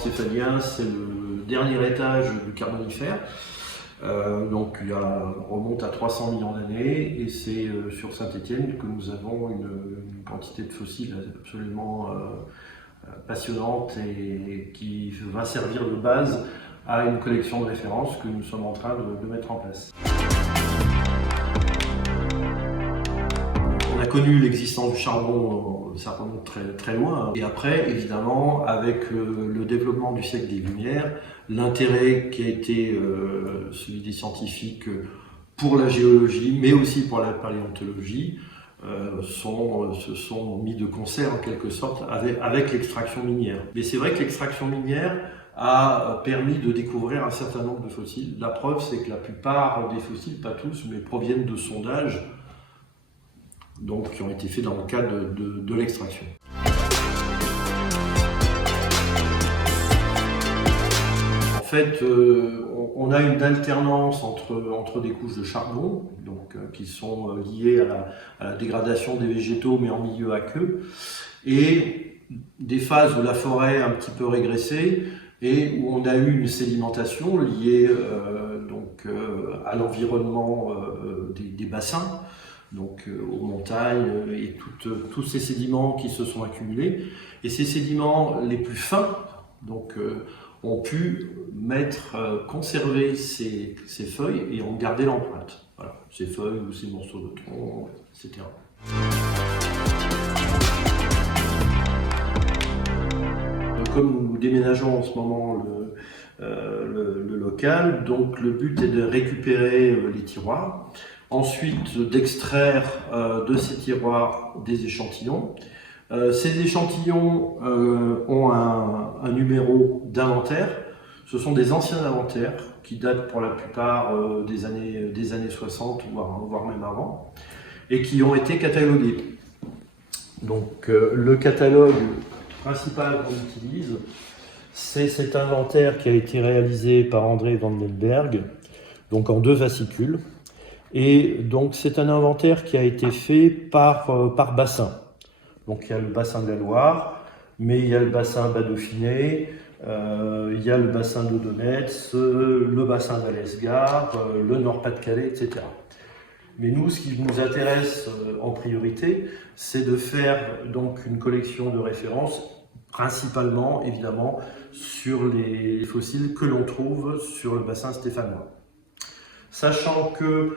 stéphanien, c'est le dernier étage du Carbonifère. Donc il remonte à 300 millions d'années, et c'est sur Saint-Étienne que nous avons une quantité de fossiles absolument passionnante et qui va servir de base à une collection de références que nous sommes en train de mettre en place. On a connu l'existence du charbon, ça remonte très loin. Et après, évidemment, avec le développement du siècle des Lumières, l'intérêt qui a été celui des scientifiques pour la géologie, mais aussi pour la paléontologie, se sont mis de concert en quelque sorte avec l'extraction minière. Mais c'est vrai que l'extraction minière a permis de découvrir un certain nombre de fossiles. La preuve, c'est que la plupart des fossiles, pas tous, mais proviennent de sondages donc, qui ont été faits dans le cadre de l'extraction. En fait, on a une alternance entre des couches de charbon, donc, qui sont liées à la dégradation des végétaux, mais en milieu aqueux, et des phases où la forêt a un petit peu régressé et où on a eu une sédimentation liée à l'environnement des bassins, donc aux montagnes et tous ces sédiments qui se sont accumulés. Et ces sédiments les plus fins ont pu conserver ces feuilles et ont gardé l'empreinte. Voilà, ces feuilles ou ces morceaux de tronc, etc. Comme nous déménageons en ce moment le local, donc le but est de récupérer les tiroirs, ensuite d'extraire de ces tiroirs des échantillons. Ces échantillons ont un numéro d'inventaire. Ce sont des anciens inventaires qui datent pour la plupart des années 60, voire même avant, et qui ont été catalogués. Donc le catalogue principal qu'on utilise, c'est cet inventaire qui a été réalisé par André Van Delberg, donc en 2 fascicules. Et donc c'est un inventaire qui a été fait par bassin. Donc il y a le bassin de la Loire, mais il y a le bassin Bas Dauphiné, il y a le bassin de Donnetz, le bassin d'Alesgard, le Nord-Pas-de-Calais, etc. Mais nous, ce qui nous intéresse en priorité, c'est de faire donc une collection de références, principalement, évidemment, sur les fossiles que l'on trouve sur le bassin stéphanois. Sachant qu'il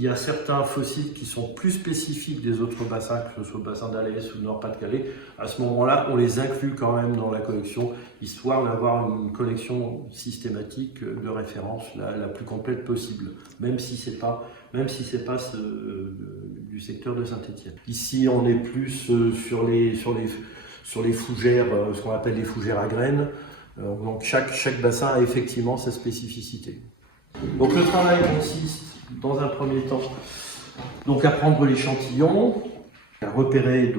y a certains fossiles qui sont plus spécifiques des autres bassins, que ce soit le bassin d'Alès ou le Nord-Pas-de-Calais, à ce moment-là, on les inclut quand même dans la collection, histoire d'avoir une collection systématique de références la plus complète possible, même si c'est pas du secteur de Saint-Étienne. Ici, on est plus sur les fougères, ce qu'on appelle les fougères à graines. Donc chaque bassin a effectivement sa spécificité. Donc le travail consiste, dans un premier temps, à prendre l'échantillon, à repérer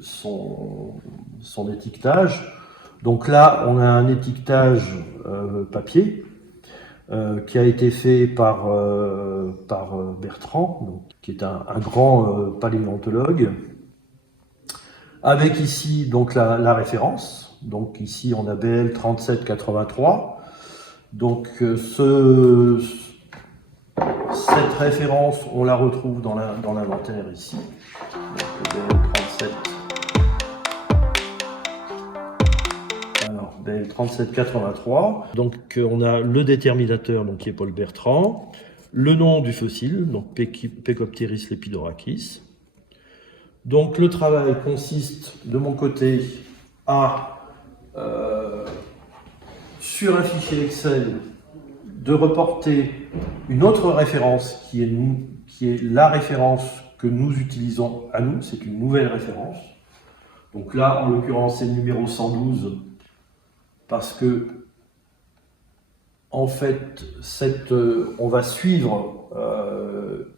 son étiquetage. Donc là, on a un étiquetage papier qui a été fait par Bertrand, qui est un grand paléontologue, avec ici donc la référence. Donc ici, on a BL 3783. Donc cette référence, on la retrouve dans l'inventaire ici. BL 3783. Donc on a le déterminateur qui est Paul Bertrand, le nom du fossile, donc Pecopteris lepidorhachis. Donc le travail consiste de mon côté à sur un fichier Excel, de reporter une autre référence qui est la référence que nous utilisons à nous, c'est une nouvelle référence. Donc là, en l'occurrence, c'est le numéro 112, parce que, en fait, on va suivre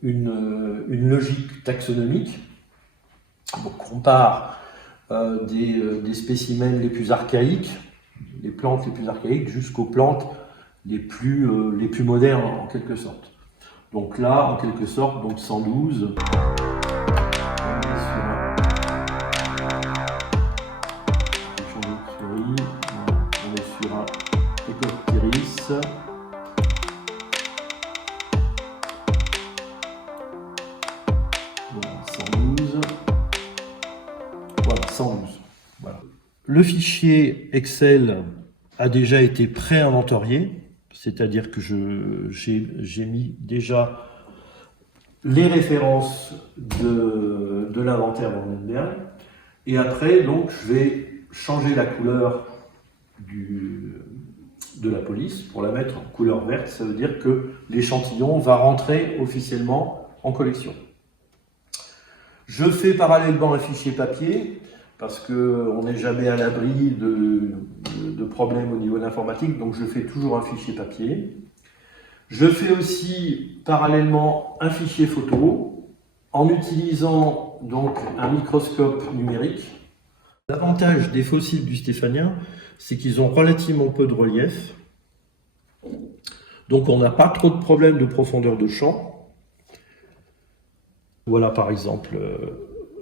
une logique taxonomique. Donc on part des spécimens les plus archaïques, les plantes les plus archaïques, jusqu'aux plantes les plus modernes en quelque sorte. Donc là, en quelque sorte, 112. Le fichier Excel a déjà été pré-inventorié, c'est-à-dire que j'ai mis déjà les références de l'inventaire dans Gutenberg. Et après, donc, je vais changer la couleur de la police pour la mettre en couleur verte. Ça veut dire que l'échantillon va rentrer officiellement en collection. Je fais parallèlement un fichier papier parce qu'on n'est jamais à l'abri de problèmes au niveau de l'informatique, donc je fais toujours un fichier papier. Je fais aussi parallèlement un fichier photo en utilisant donc un microscope numérique. L'avantage des fossiles du stéphanien, c'est qu'ils ont relativement peu de relief. Donc on n'a pas trop de problèmes de profondeur de champ. Voilà par exemple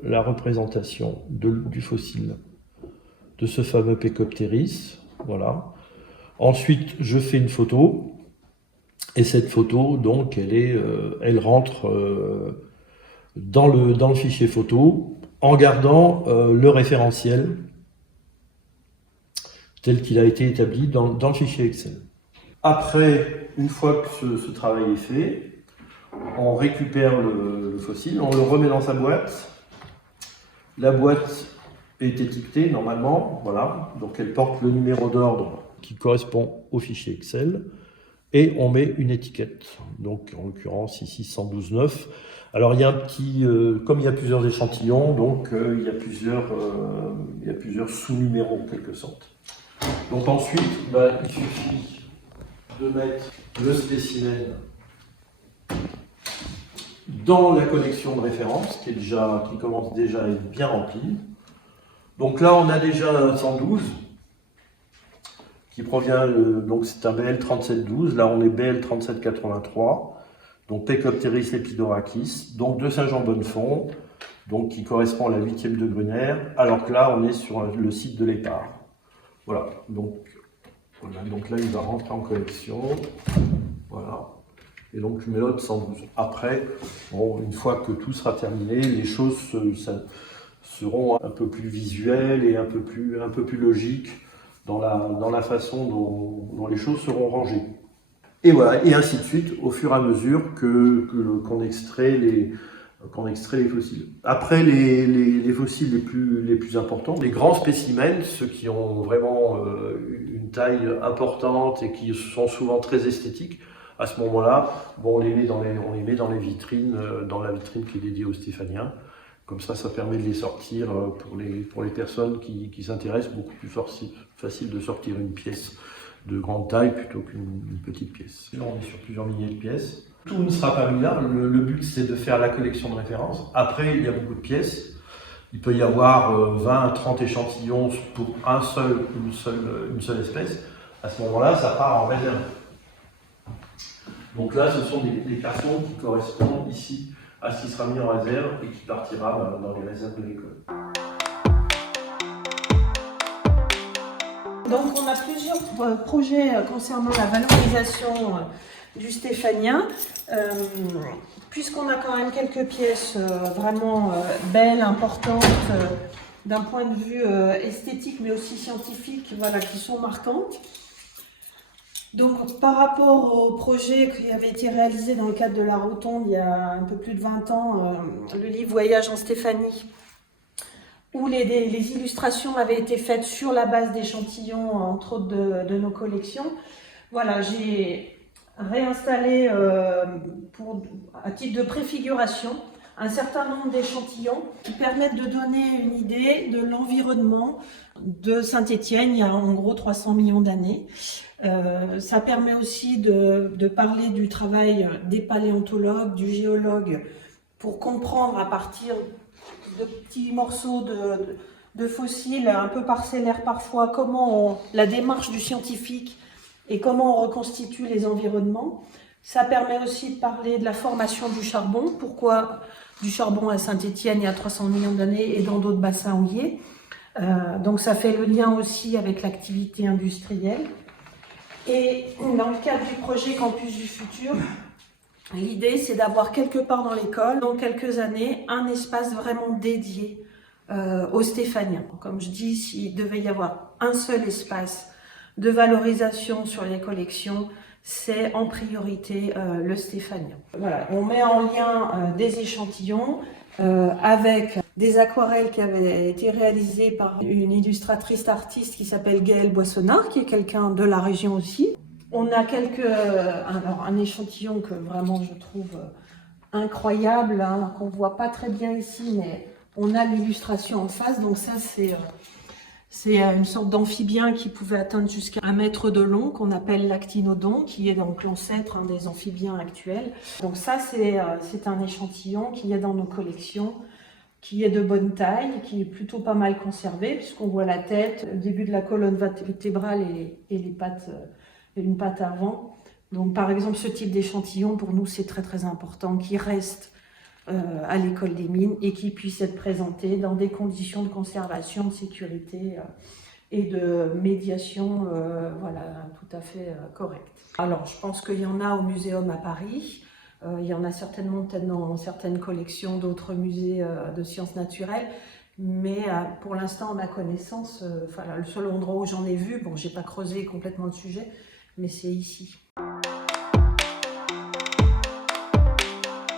la représentation du fossile de ce fameux Pecopteris. Voilà. Ensuite, je fais une photo. Et cette photo, donc, elle rentre dans le fichier photo en gardant le référentiel tel qu'il a été établi dans le fichier Excel. Après, une fois que ce travail est fait, on récupère le fossile, on le remet dans sa boîte. La boîte est étiquetée normalement, voilà, donc elle porte le numéro d'ordre qui correspond au fichier Excel. Et on met une étiquette, donc en l'occurrence ici 112.9. Alors il y a un petit, comme il y a plusieurs échantillons, donc il y a plusieurs sous-numéros en quelque sorte. Donc ensuite, il suffit de mettre le spécimen dans la collection de référence qui commence déjà à être bien remplie. Donc là on a déjà un 112. Qui provient, donc c'est un BL3712, là on est BL3783, donc Pecopteris lepidorakis, donc de Saint-Jean-Bonnefond, donc qui correspond à la 8e de Brunner, alors que là on est sur le site de l'Épar. Voilà, donc là il va rentrer en collection, voilà, et donc je mets l'autre 112. Après, bon, une fois que tout sera terminé, les choses seront un peu plus visuelles et un peu plus logiques, dans la façon dont les choses seront rangées. Et voilà, et ainsi de suite, au fur et à mesure qu'on extrait les fossiles. Après, les fossiles les plus importants, les grands spécimens, ceux qui ont vraiment une taille importante et qui sont souvent très esthétiques, à ce moment-là, bon, on les met dans les vitrines, dans la vitrine qui est dédiée aux Stéphaniens. Comme ça permet de les sortir pour les personnes qui s'intéressent, beaucoup plus facile de sortir une pièce de grande taille plutôt qu'une petite pièce. Là, on est sur plusieurs milliers de pièces. Tout ne sera pas mis là. Le but, c'est de faire la collection de référence. Après, il y a beaucoup de pièces. Il peut y avoir 20 à 30 échantillons pour une seule espèce. À ce moment-là, ça part en réserve. Donc là, ce sont des cartons qui correspondent ici à ce qui sera mis en réserve et qui partira dans les réserves de l'école. Donc on a plusieurs projets concernant la valorisation du stéphanien. Puisqu'on a quand même quelques pièces vraiment belles, importantes, d'un point de vue esthétique mais aussi scientifique, voilà, qui sont marquantes. Donc, par rapport au projet qui avait été réalisé dans le cadre de la Rotonde il y a un peu plus de 20 ans, le livre Voyage en Stéphanie, où les illustrations avaient été faites sur la base d'échantillons, entre autres de nos collections. Voilà, j'ai réinstallé à titre de préfiguration un certain nombre d'échantillons qui permettent de donner une idée de l'environnement de Saint-Étienne il y a en gros 300 millions d'années. Ça permet aussi de parler du travail des paléontologues, du géologue, pour comprendre à partir de petits morceaux de fossiles un peu parcellaires parfois comment la démarche du scientifique et comment on reconstitue les environnements. Ça permet aussi de parler de la formation du charbon, pourquoi du charbon à Saint-Étienne il y a 300 millions d'années et dans d'autres bassins houillers. Donc ça fait le lien aussi avec l'activité industrielle. Et dans le cadre du projet Campus du Futur, l'idée c'est d'avoir quelque part dans l'école, dans quelques années, un espace vraiment dédié aux Stéphaniens. Comme je dis, s'il devait y avoir un seul espace de valorisation sur les collections, c'est en priorité le Stéphanien. Voilà, on met en lien des échantillons avec des aquarelles qui avaient été réalisées par une illustratrice artiste qui s'appelle Gaëlle Boissonnard, qui est quelqu'un de la région aussi. On a un échantillon que vraiment je trouve incroyable, hein, qu'on voit pas très bien ici, mais on a l'illustration en face. Donc ça, c'est une sorte d'amphibien qui pouvait atteindre jusqu'à 1 mètre de long, qu'on appelle l'actinodon, qui est donc l'ancêtre des amphibiens actuels. Donc ça, c'est un échantillon qui est dans nos collections, qui est de bonne taille, qui est plutôt pas mal conservé, puisqu'on voit la tête, le début de la colonne vertébrale et les pattes, une patte avant. Donc par exemple, ce type d'échantillon, pour nous, c'est très très important, qu'il reste à l'école des mines et qui puisse être présenté dans des conditions de conservation, de sécurité et de médiation voilà, tout à fait correctes. Alors, je pense qu'il y en a au Muséum à Paris, il y en a certainement peut-être dans certaines collections d'autres musées de sciences naturelles, mais pour l'instant, à ma connaissance, voilà, le seul endroit où j'en ai vu, bon, j'ai pas creusé complètement le sujet, mais c'est ici.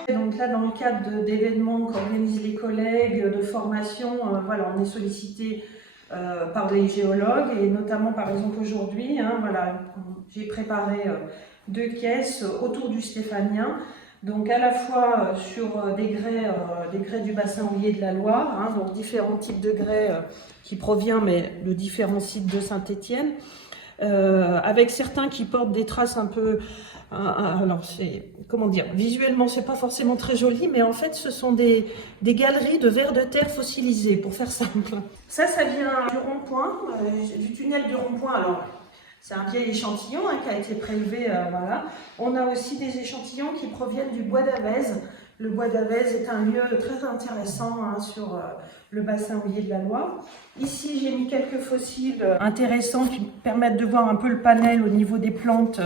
Donc là, dans le cadre d'événements qu'organisent les collègues, de formation, voilà, on est sollicité par les géologues et notamment par exemple aujourd'hui, hein, voilà, j'ai préparé 2 caisses autour du Stéphanien, donc à la fois sur des grès du bassin houiller de la Loire, hein, donc différents types de grès qui proviennent mais de différents sites de Saint-Étienne, avec certains qui portent des traces un peu... Alors, comment dire, visuellement, c'est pas forcément très joli, mais en fait, ce sont des galeries de vers de terre fossilisés, pour faire simple. Ça vient du rond-point, du tunnel du rond-point. Alors, c'est un vieil échantillon hein, qui a été prélevé, voilà. On a aussi des échantillons qui proviennent du bois d'Avez. Le bois d'Avez est un lieu très intéressant hein, sur le bassin houiller de la Loire. Ici, j'ai mis quelques fossiles intéressants qui permettent de voir un peu le panel au niveau des plantes.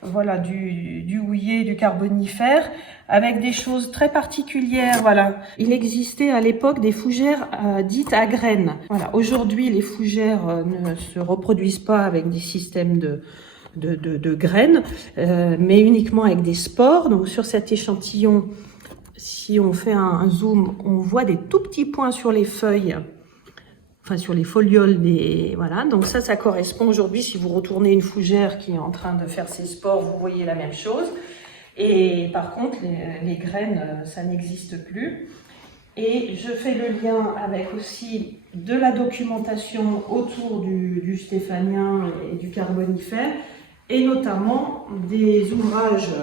Voilà, du houiller, du carbonifère, avec des choses très particulières. Voilà. Il existait à l'époque des fougères dites à graines. Voilà. Aujourd'hui, les fougères ne se reproduisent pas avec des systèmes de graines, mais uniquement avec des spores. Donc sur cet échantillon, si on fait un zoom, on voit des tout petits points sur les feuilles. Enfin, sur les folioles, voilà. Donc ça correspond aujourd'hui, si vous retournez une fougère qui est en train de faire ses spores, vous voyez la même chose. Et par contre, les graines, ça n'existe plus. Et je fais le lien avec aussi de la documentation autour du Stéphanien et du carbonifère, et notamment des ouvrages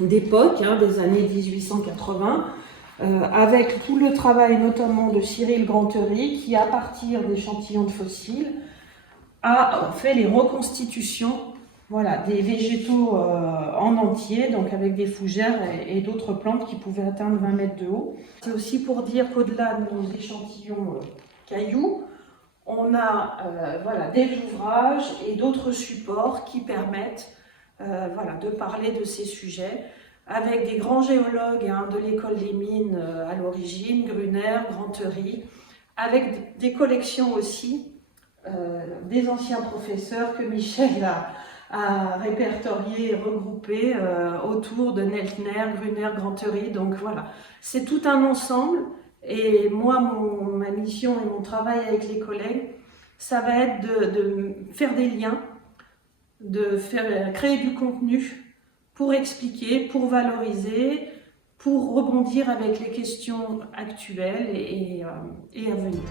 d'époque, hein, des années 1880, avec tout le travail notamment de Cyril Granterie qui, à partir d'échantillons de fossiles, a fait les reconstitutions voilà, des végétaux en entier, donc avec des fougères et d'autres plantes qui pouvaient atteindre 20 mètres de haut. C'est aussi pour dire qu'au-delà de nos échantillons cailloux, on a voilà, des ouvrages et d'autres supports qui permettent voilà, de parler de ces sujets, avec des grands géologues hein, de l'école des mines à l'origine, Gruner, Granterie, avec des collections aussi, des anciens professeurs que Michel a répertoriés et regroupés autour de Neltner, Gruner, Granterie. Donc voilà, c'est tout un ensemble. Et moi, ma mission et mon travail avec les collègues, ça va être de faire des liens, de créer du contenu pour expliquer, pour valoriser, pour rebondir avec les questions actuelles et à venir.